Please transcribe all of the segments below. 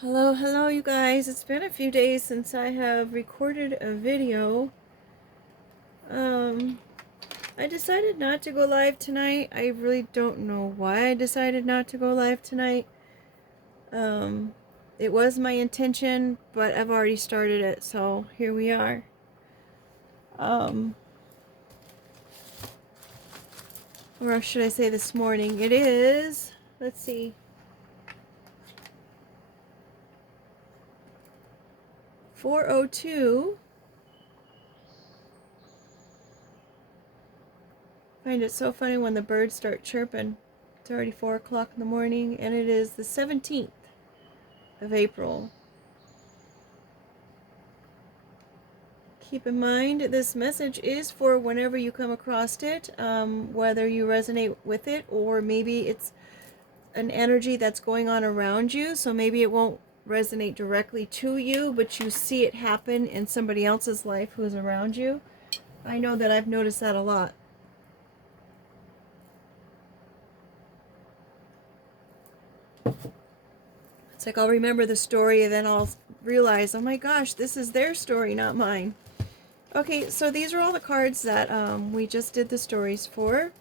Hello, hello, you guys. It's been a few days since I have recorded a video. Um, I decided not to go live tonight. I really don't know why I decided not to go live tonight. Um, it was my intention, but I've already started it, so here we are. Um, or should I say this morning? It is, let's see, 4:02. I find it so funny when the birds start chirping. It's already 4 o'clock in the morning, and it is the 17th of April. Keep in mind, this message is for whenever you come across it, whether you resonate with it or maybe it's an energy that's going on around you, so maybe it won't resonate directly to you, but you see it happen in somebody else's life who is around you. I know that I've noticed that a lot. It's like I'll remember the story and then I'll realize, oh my gosh, this is their story, not mine. Okay, so these are all the cards that we just did the stories for.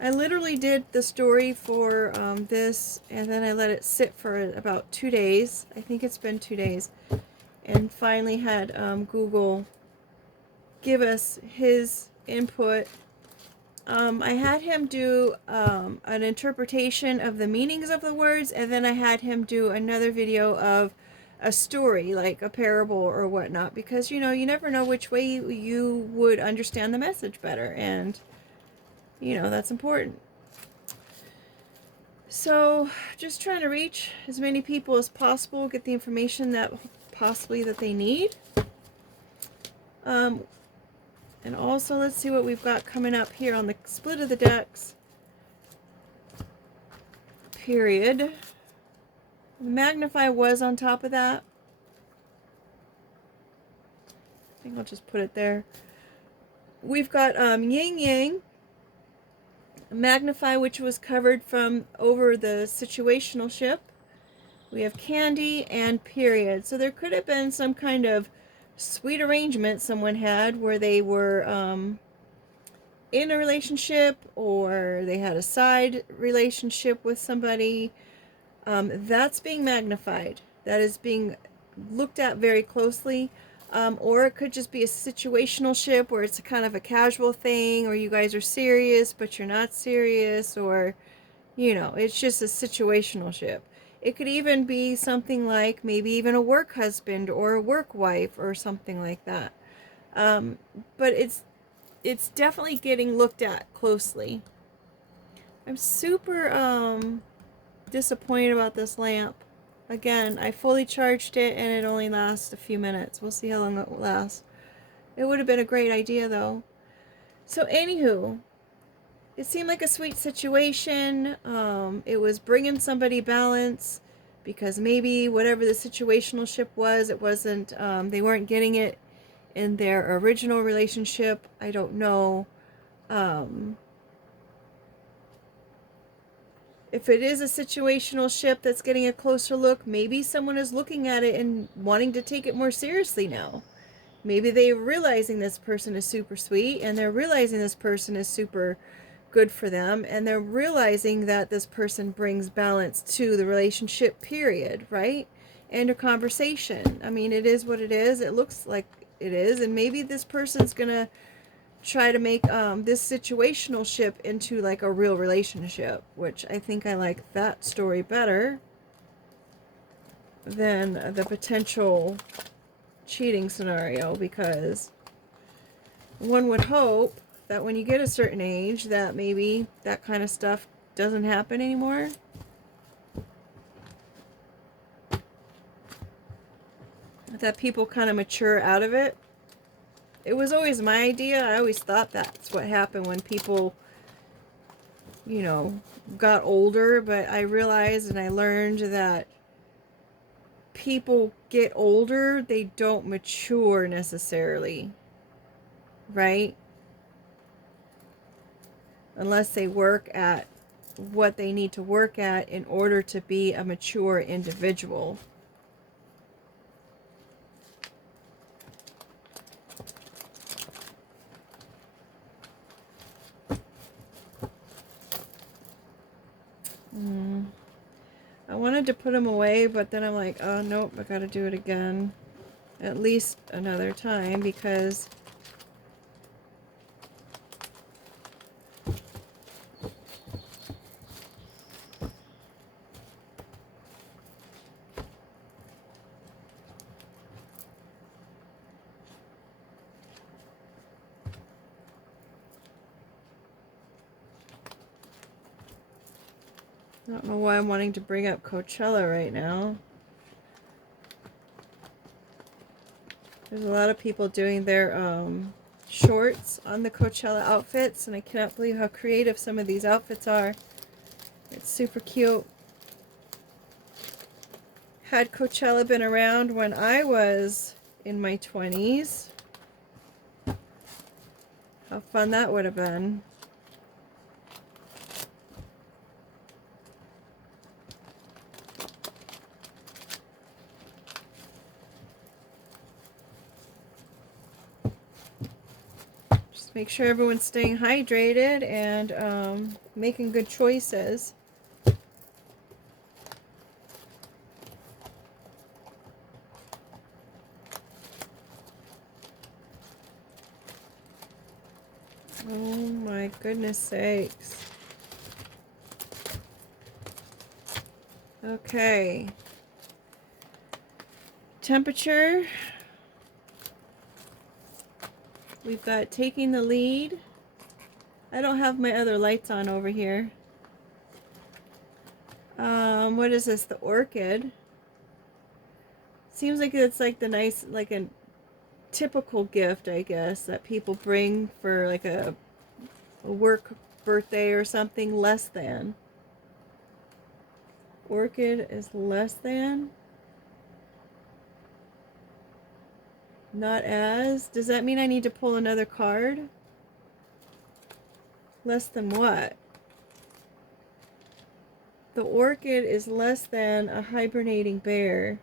I literally did the story for this, and then I let it sit for about 2 days. I think it's been 2 days. And finally had Google give us his input. I had him do an interpretation of the meanings of the words, and then I had him do another video of a story, like a parable or whatnot, because, you know, you never know which way you would understand the message better, and, you know, that's important. So, just trying to reach as many people as possible, get the information that possibly that they need. And also, let's see what we've got coming up here on the split of the decks. Period. Magnify was on top of that. I think I'll just put it there. We've got Yin Yang. Magnify, which was covered from over the situational ship. We have Candy and Period. So there could have been some kind of sweet arrangement someone had where they were in a relationship or they had a side relationship with somebody. That's being magnified. That is being looked at very closely. Or it could just be a situational ship where it's a kind of a casual thing, or you guys are serious but you're not serious, or, you know, it's just a situational ship. It could even be something like maybe even a work husband or a work wife or something like that. But it's definitely getting looked at closely. I'm super disappointed about this lamp. Again, I fully charged it and it only lasts a few minutes. We'll see how long it lasts. It would have been a great idea though. So anywho, it seemed like a sweet situation. It was bringing somebody balance because maybe whatever the situational ship was, it wasn't, they weren't getting it in their original relationship. I don't know. If it is a situational ship that's getting a closer look, maybe someone is looking at it and wanting to take it more seriously now. Maybe they're realizing this person is super sweet and they're realizing this person is super good for them, and they're realizing that this person brings balance to the relationship, period, right? And a conversation. I mean, it is what it is. It looks like it is, and maybe this person's gonna try to make this situational ship into like a real relationship, which I think I like that story better than the potential cheating scenario, because one would hope that when you get a certain age that maybe that kind of stuff doesn't happen anymore. That people kind of mature out of it. It was always my idea. I always thought that's what happened when people, you know, got older, but I realized and I learned that people get older, they don't mature necessarily, right? Unless they work at what they need to work at in order to be a mature individual. I wanted to put them away, but then I'm like, oh nope, I gotta do it again. At least another time, because I don't know why I'm wanting to bring up Coachella right now. There's a lot of people doing their shorts on the Coachella outfits, and I cannot believe how creative some of these outfits are. It's super cute. Had Coachella been around when I was in my 20s, how fun that would have been. Just make sure everyone's staying hydrated and making good choices. Oh my goodness sakes. Okay. Temperature. We've got taking the lead. I don't have my other lights on over here. What is this? The orchid. Seems like it's like the nice, like a typical gift, I guess, that people bring for like a work birthday or something. Less than. Orchid is less than. Not as. Does that mean I need to pull another card? Less than what? The orchid is less than a hibernating bear.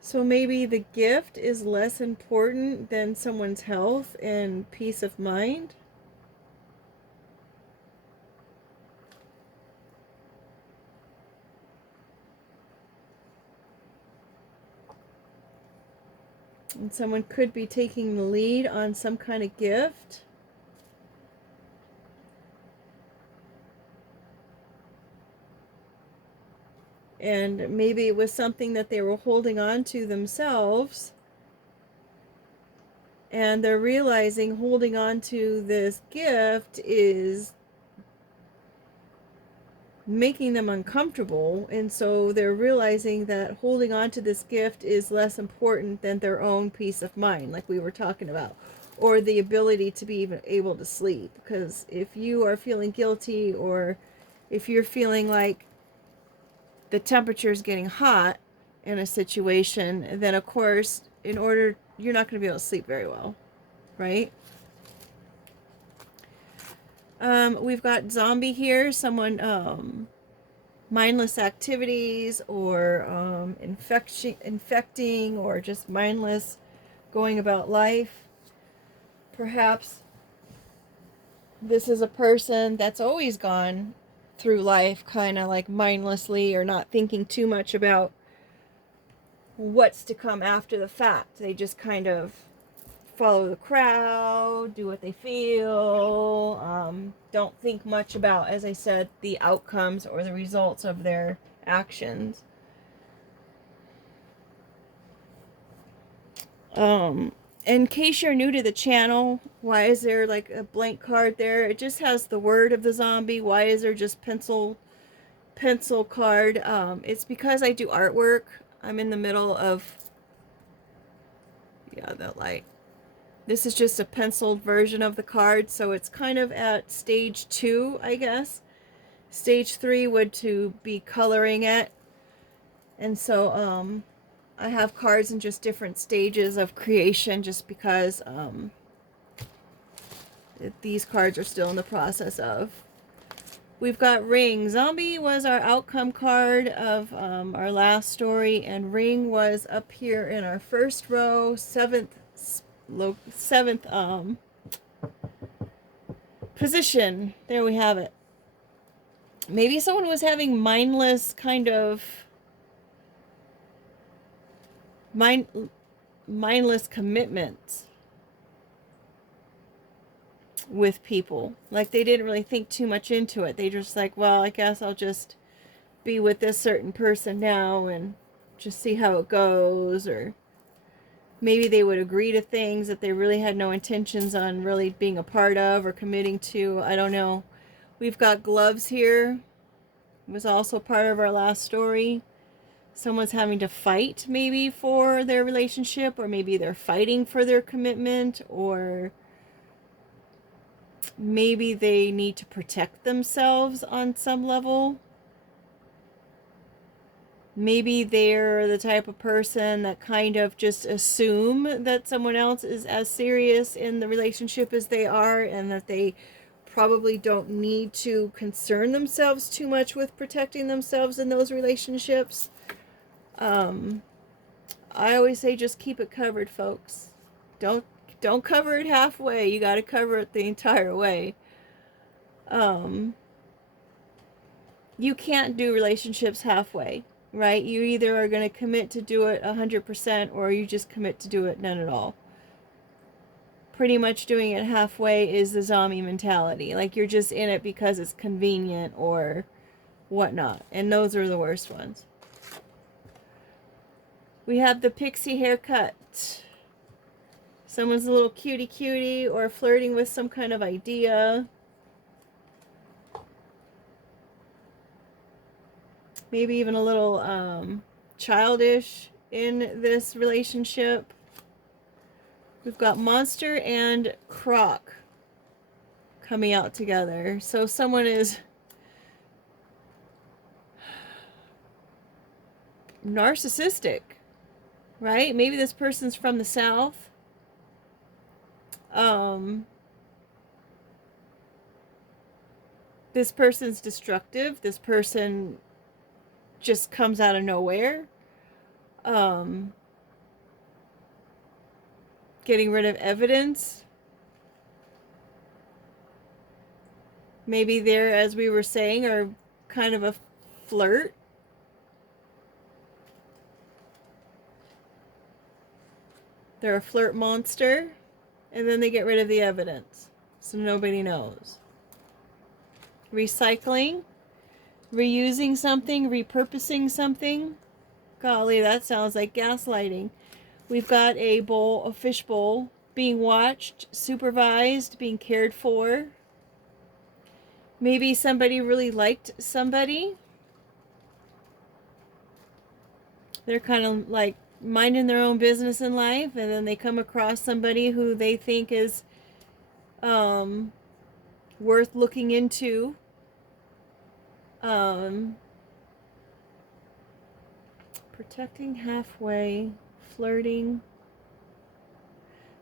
So maybe the gift is less important than someone's health and peace of mind? And someone could be taking the lead on some kind of gift. And maybe it was something that they were holding on to themselves. And they're realizing holding on to this gift is making them uncomfortable, and so they're realizing that holding on to this gift is less important than their own peace of mind, like we were talking about, or the ability to be even able to sleep. Because if you are feeling guilty, or if you're feeling like the temperature is getting hot in a situation, then of course you're not going to be able to sleep very well, right? We've got zombie here, someone mindless activities, or infecting, or just mindless going about life. Perhaps this is a person that's always gone through life kind of like mindlessly, or not thinking too much about what's to come after the fact. They just kind of follow the crowd, do what they feel, don't think much about, as I said, the outcomes or the results of their actions. In case you're new to the channel, why is there like a blank card there? It just has the word of the zombie. Why is there just pencil card? It's because I do artwork. I'm in the middle of, yeah, that light. This is just a penciled version of the card, so it's kind of at stage 2, I guess. Stage 3 would to be coloring it. And so I have cards in just different stages of creation, just because that these cards are still in the process of. We've got Ring. Zombie was our outcome card of our last story, and Ring was up here in our first row, seventh position. There we have it. Maybe someone was having mindless kind of mindless commitments with people. Like they didn't really think too much into it. They just like, well, I guess I'll just be with this certain person now and just see how it goes. Or maybe they would agree to things that they really had no intentions on really being a part of or committing to. I don't know. We've got Gloves here. It was also part of our last story. Someone's having to fight maybe for their relationship, or maybe they're fighting for their commitment, or maybe they need to protect themselves on some level. Maybe they're the type of person that kind of just assume that someone else is as serious in the relationship as they are, and that they probably don't need to concern themselves too much with protecting themselves in those relationships. I always say just keep it covered, folks. Don't cover it halfway. You got to cover it the entire way. You can't do relationships halfway, right? You either are going to commit to do it 100%, or you just commit to do it none at all. Pretty much doing it halfway is the zombie mentality. Like you're just in it because it's convenient or whatnot. And those are the worst ones. We have the pixie haircut. Someone's a little cutie or flirting with some kind of idea. Maybe even a little childish in this relationship. We've got Monster and Crock coming out together. So someone is narcissistic, right? Maybe this person's from the South. This person's destructive. This person just comes out of nowhere. Getting rid of evidence. Maybe they're, as we were saying, are kind of a flirt. They're a flirt monster, and then they get rid of the evidence, so nobody knows. Recycling, reusing something, repurposing something. Golly, that sounds like gaslighting. We've got a bowl, a fish bowl, being watched, supervised, being cared for. Maybe somebody really liked somebody. They're kind of like minding their own business in life, and then they come across somebody who they think is worth looking into. Protecting halfway, flirting.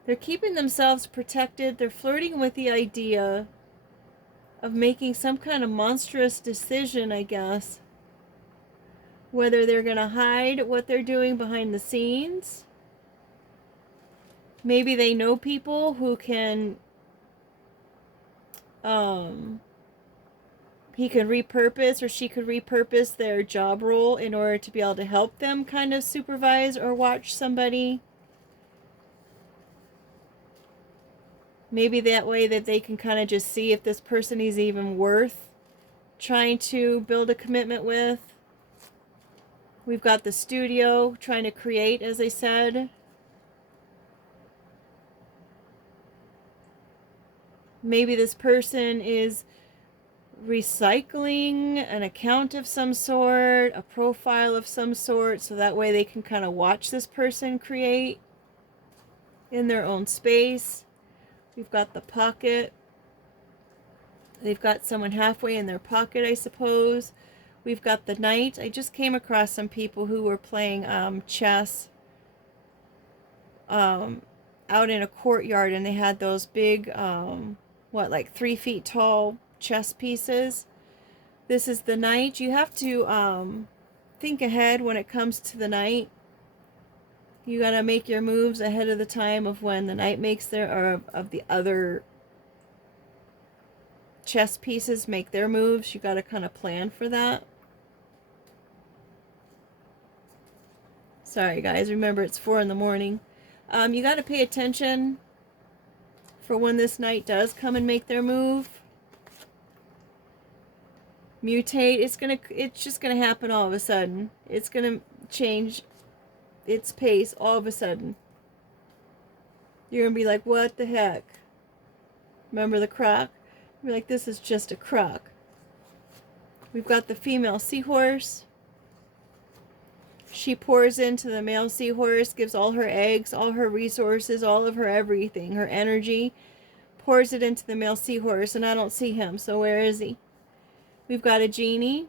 They're keeping themselves protected. They're flirting with the idea of making some kind of monstrous decision, I guess. Whether they're going to hide what they're doing behind the scenes. Maybe they know people who can, he can repurpose, or she could repurpose their job role in order to be able to help them kind of supervise or watch somebody. Maybe that way that they can kind of just see if this person is even worth trying to build a commitment with. We've got the studio trying to create, as I said. Maybe this person is recycling an account of some sort, a profile of some sort, so that way they can kind of watch this person create in their own space. We've got the pocket. They've got someone halfway in their pocket, I suppose. We've got the knight. I just came across some people who were playing chess out in a courtyard, and they had those big what, like 3 feet tall chess pieces. This is the knight. You have to think ahead when it comes to the knight. You gotta make your moves ahead of the time of when the knight makes their, or of the other chess pieces make their moves. You gotta kind of plan for that. Sorry guys, remember it's 4 in the morning. You gotta pay attention for when this knight does come and make their move. Mutate, it's just gonna happen all of a sudden. It's gonna change its pace all of a sudden. You're gonna be like, what the heck? Remember the crock? You're like, this is just a crock. We've got the female seahorse. She pours into the male seahorse, gives all her eggs, all her resources, all of her everything, her energy, pours it into the male seahorse, and I don't see him, so where is he? We've got a genie.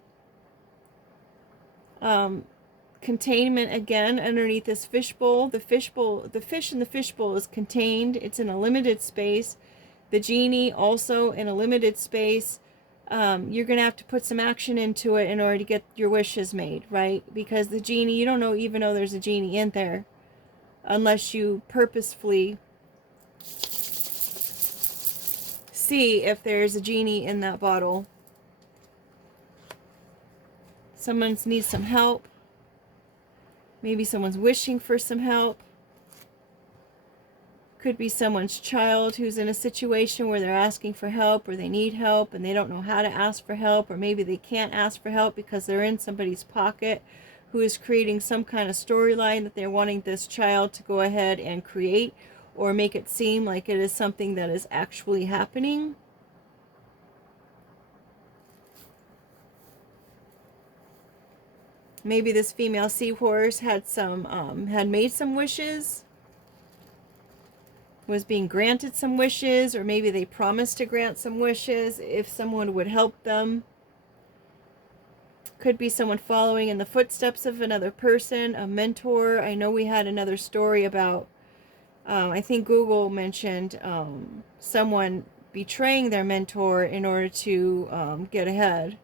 Containment again underneath this fishbowl. The fish in the fishbowl is contained. It's in a limited space. The genie also in a limited space. You're going to have to put some action into it in order to get your wishes made, right? Because the genie, you don't even know there's a genie in there unless you purposefully see if there's a genie in that bottle. Someone needs some help. Maybe someone's wishing for some help. Could be someone's child who's in a situation where they're asking for help, or they need help and they don't know how to ask for help, or maybe they can't ask for help because they're in somebody's pocket who is creating some kind of storyline that they're wanting this child to go ahead and create or make it seem like it is something that is actually happening. Maybe this female seahorse had made some wishes, was being granted some wishes, or maybe they promised to grant some wishes if someone would help them. Could be someone following in the footsteps of another person, a mentor. I know we had another story about, I think Google mentioned someone betraying their mentor in order to get ahead.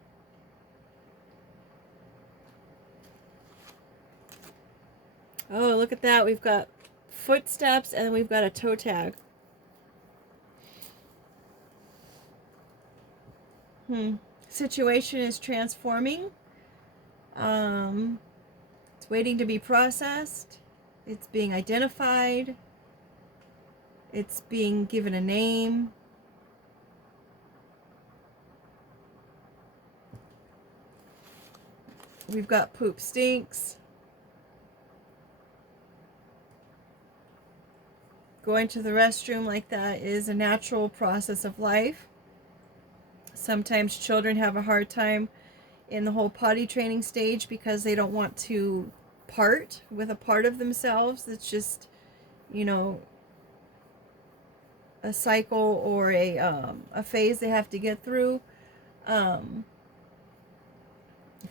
Oh, look at that. We've got footsteps and then we've got a toe tag. Situation is transforming. It's waiting to be processed. It's being identified. It's being given a name. We've got poop stinks. Going to the restroom like that is a natural process of life. Sometimes children have a hard time in the whole potty training stage because they don't want to part with a part of themselves. It's just, you know, a cycle or a phase they have to get through. If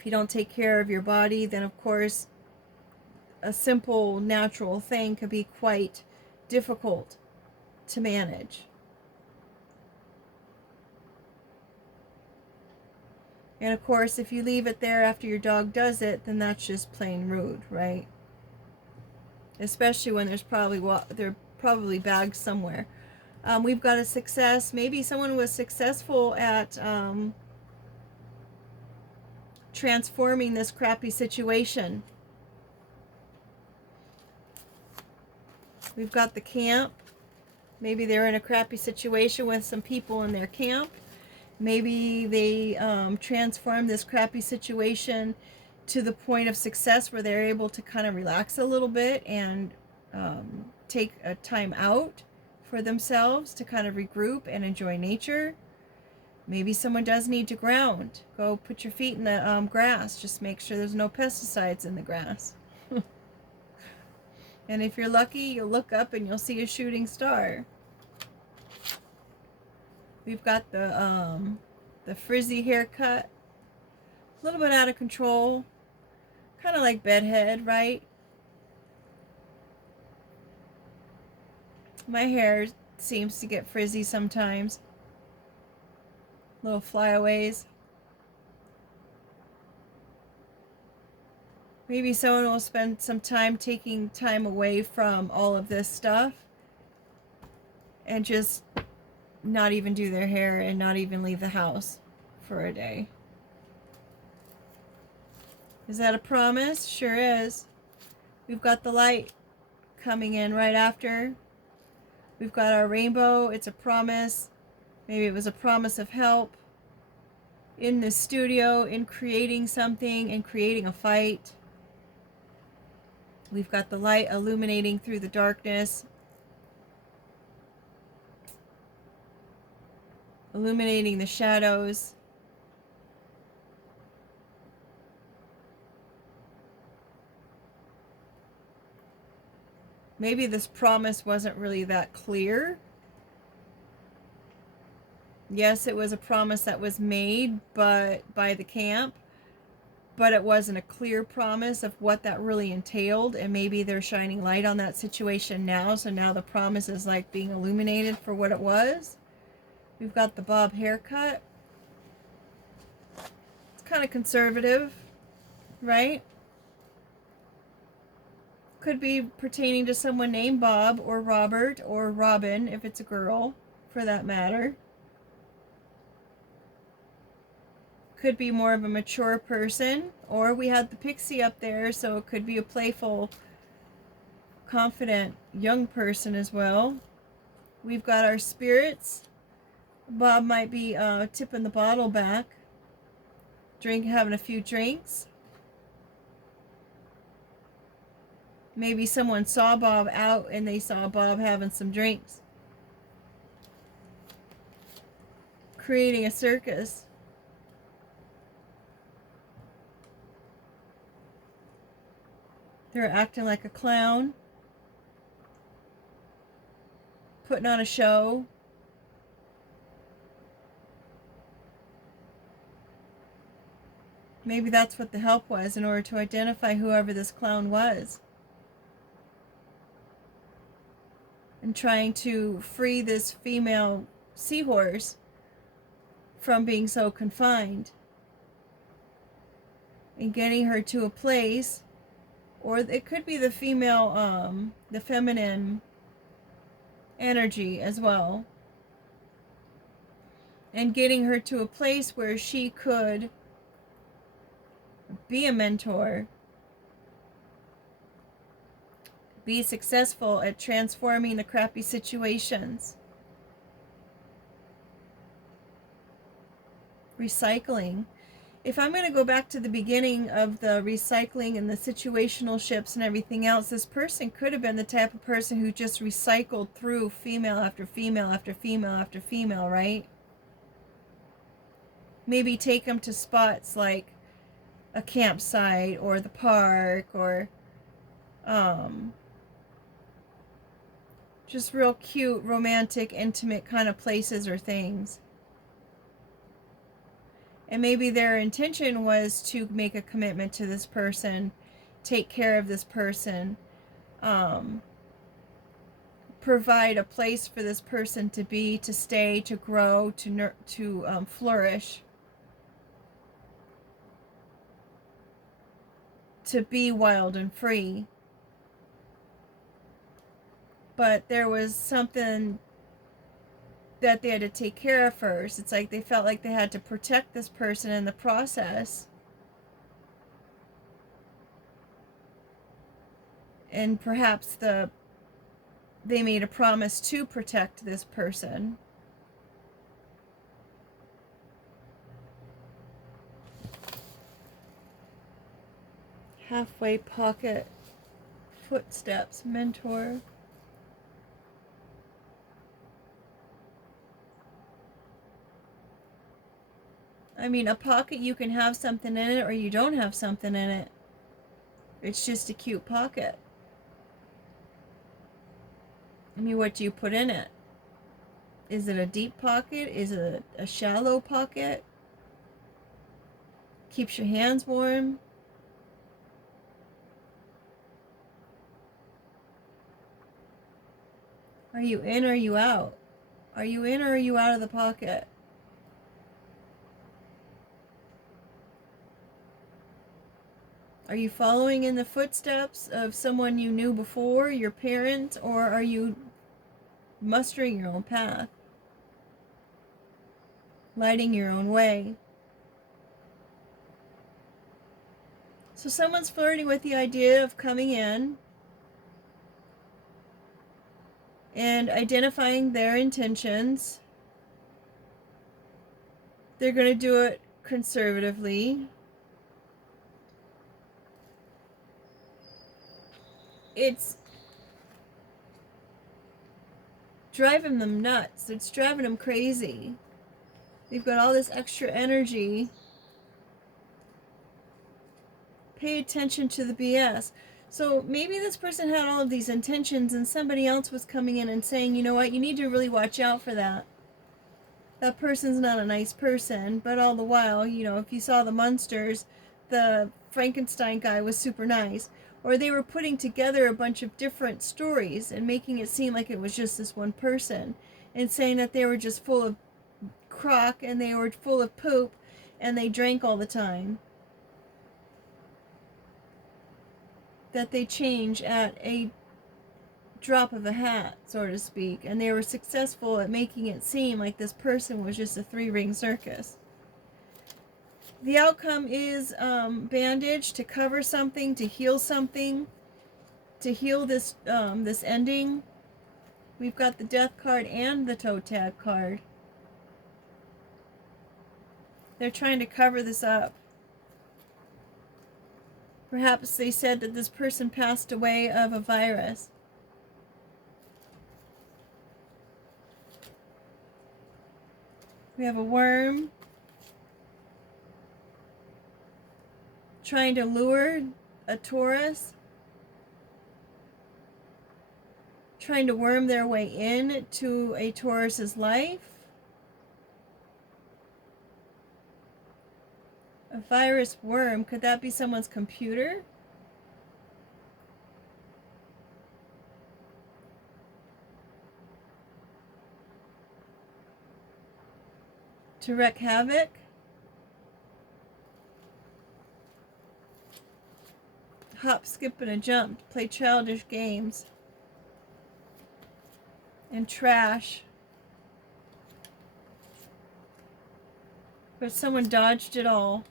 you don't take care of your body, then of course a simple natural thing could be quite difficult to manage. And of course, if you leave it there after your dog does it, then that's just plain rude, right? Especially when there's probably bags somewhere. We've got a success. Maybe someone was successful at transforming this crappy situation. We've got the camp. Maybe they're in a crappy situation with some people in their camp. Maybe they transform this crappy situation to the point of success where they're able to kind of relax a little bit and take a time out for themselves to kind of regroup and enjoy nature. Maybe someone does need to ground. Go put your feet in the grass. Just make sure there's no pesticides in the grass. And if you're lucky, you'll look up and you'll see a shooting star. We've got the frizzy haircut. A little bit out of control. Kind of like bedhead, right? My hair seems to get frizzy sometimes. little flyaways. Maybe someone will spend some time taking time away from all of this stuff and just not even do their hair and not even leave the house for a day. Is that a promise? Sure is. We've got the light coming in right after. We've got our rainbow. It's a promise. Maybe it was a promise of help in the studio, in creating something, in creating a fight. We've got the light illuminating through the darkness, illuminating the shadows. Maybe this promise wasn't really that clear. Yes, it was a promise that was made by the camp, but it wasn't a clear promise of what that really entailed, and maybe they're shining light on that situation now, so now the promise is like being illuminated for what it was. We've got the bob haircut. It's kind of conservative, right? Could be pertaining to someone named Bob or Robert or Robin, if it's a girl, for that matter. Could be more of a mature person, or we had the pixie up there, so it could be a playful, confident young person as well. We've got our spirits. Bob might be tipping the bottle back, having a few drinks. Maybe someone saw Bob out and they saw Bob having some drinks. Creating a circus. They're acting like a clown. Putting on a show. Maybe that's what the help was in order to identify whoever this clown was. And trying to free this female seahorse from being so confined. And getting her to a place, or it could be the female, the feminine energy as well. And getting her to a place where she could be a mentor, be successful at transforming the crappy situations. Recycling. If I'm going to go back to the beginning of the recycling and the situational ships and everything else, this person could have been the type of person who just recycled through female after female after female after female, right? Maybe take them to spots like a campsite or the park, or just real cute, romantic, intimate kind of places or things. And maybe their intention was to make a commitment to this person, take care of this person, provide a place for this person to be, to stay, to grow, to flourish, to be wild and free. But there was something that they had to take care of first. It's like they felt like they had to protect this person in the process. And perhaps they made a promise to protect this person. Halfway pocket, footsteps, mentor. I mean, a pocket, you can have something in it or you don't have something in it. It's just a cute pocket. I mean, what do you put in it? Is it a deep pocket? Is it a shallow pocket? Keeps your hands warm. Are you in or are you out? Are you in or are you out of the pocket? Are you following in the footsteps of someone you knew before, your parents, or are you mustering your own path, lighting your own way? So someone's flirting with the idea of coming in and identifying their intentions. They're going to do it conservatively. It's driving them nuts. It's driving them crazy. They've got all this extra energy. Pay attention to the BS. So maybe this person had all of these intentions and somebody else was coming in and saying, you know what, you need to really watch out for that. That person's not a nice person, but all the while, you know, if you saw the Munsters, the Frankenstein guy was super nice. Or they were putting together a bunch of different stories and making it seem like it was just this one person, and saying that they were just full of crock and they were full of poop and they drank all the time. That they change at a drop of a hat, so to speak, and they were successful at making it seem like this person was just a three-ring circus. The outcome is bandage to cover something, to heal something, to heal this this ending. We've got the death card and the toe tag card. They're trying to cover this up. Perhaps they said that this person passed away of a virus. We have a worm trying to lure a Taurus, trying to worm their way in to a Taurus's life. A virus worm, could that be someone's computer? To wreak havoc? Hop, skip, and a jump, to play childish games. And trash. But someone dodged it all.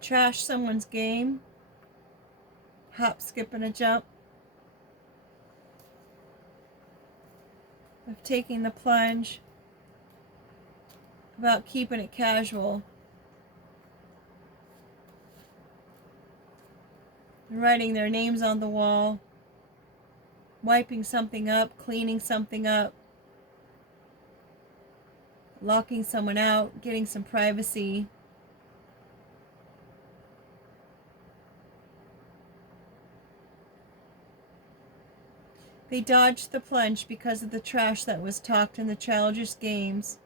Trash someone's game. Hop, skip, and a jump. Of taking the plunge. About keeping it casual. Writing their names on the wall. Wiping something up, cleaning something up. Locking someone out, getting some privacy. They dodged the plunge because of the trash that was talked in the childish games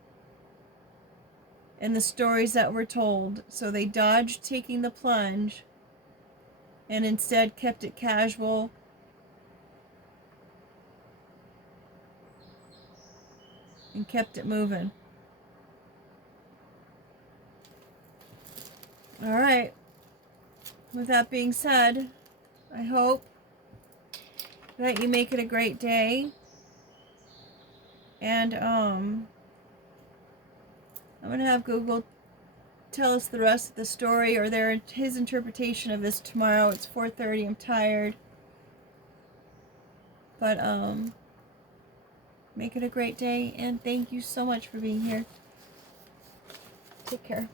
and the stories that were told. So they dodged taking the plunge and instead kept it casual. And kept it moving. All right. With that being said, I hope that you make it a great day. And I'm going to have Google tell us the rest of the story or his interpretation of this tomorrow. It's 4:30. I'm tired. But make it a great day, and thank you so much for being here. Take care.